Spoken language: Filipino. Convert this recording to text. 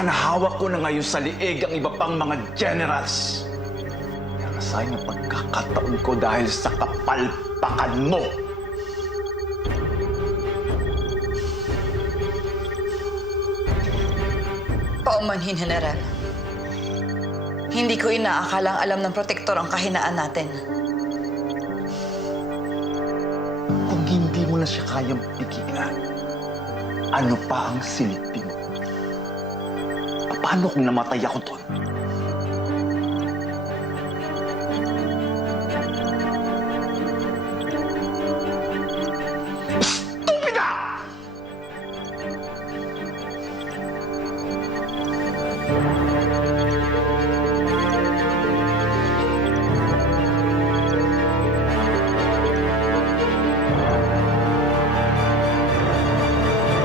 Sana hawak ko na ngayon sa liig ang iba pang mga generals. Kaya nasayang ang pagkakataon ko dahil sa kapalpakan mo. Paumanhin, General. Hindi ko inaakalang alam ng protektor ang kahinaan natin. Kung hindi mo na siya kayang pigilan, ano pa ang silipin mo? Paano kung namatay ako doon?